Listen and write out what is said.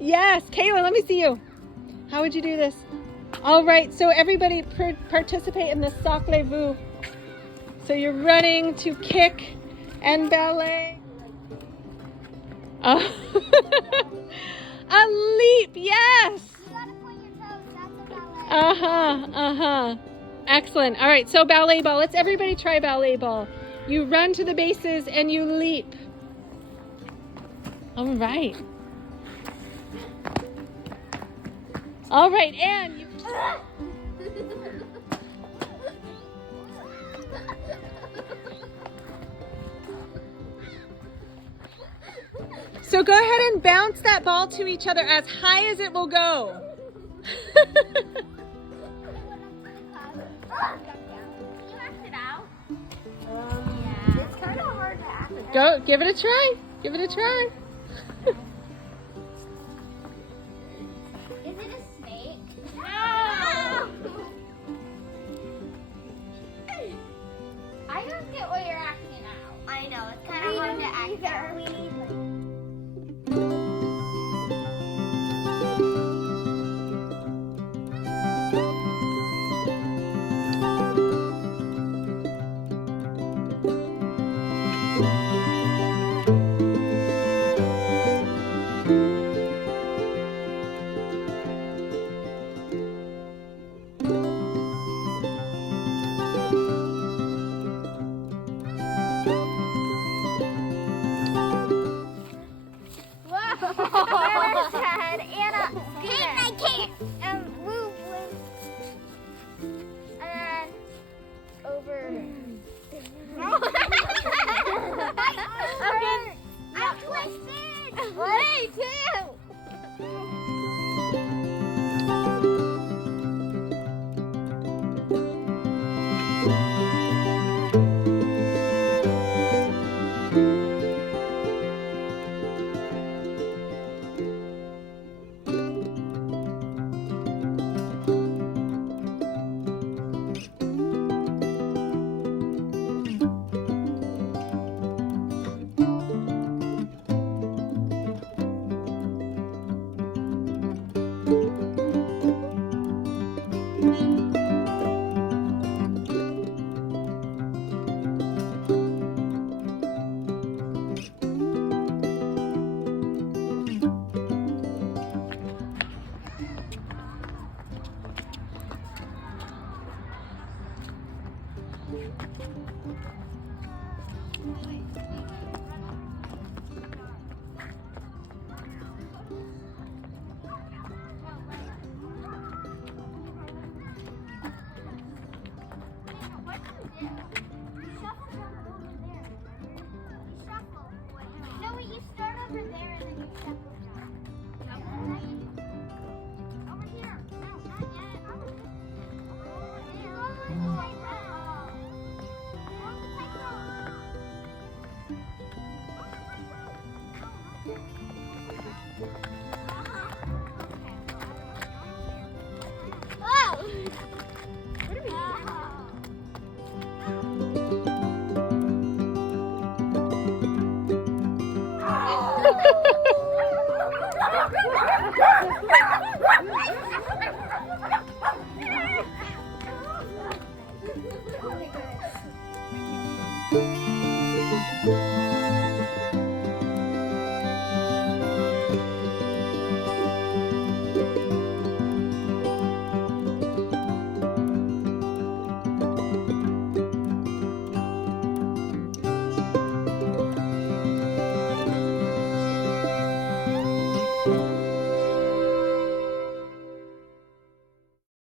Yes, Kayla, let me see you. How would you do this? All right, so everybody participate in the Sac-Levé. So you're running to kick and ballet. Oh. A leap, yes. You gotta point your toes, that's a ballet. Uh-huh. Excellent. All right, so ballet ball. Let's everybody try ballet ball. You run to the bases and you leap. All right. All right, and you... So go ahead and bounce that ball to each other as high as it will go. It's kind of hard to act. Go, give it a try. Give it a try. Is it a snake? No! I don't get what you're acting out. I know, it's kind of hard to act out. We need Sad. Anna, Peyton, I can't. Woo, woo. And then over. I'm twisted. Me too. Ha ha ha!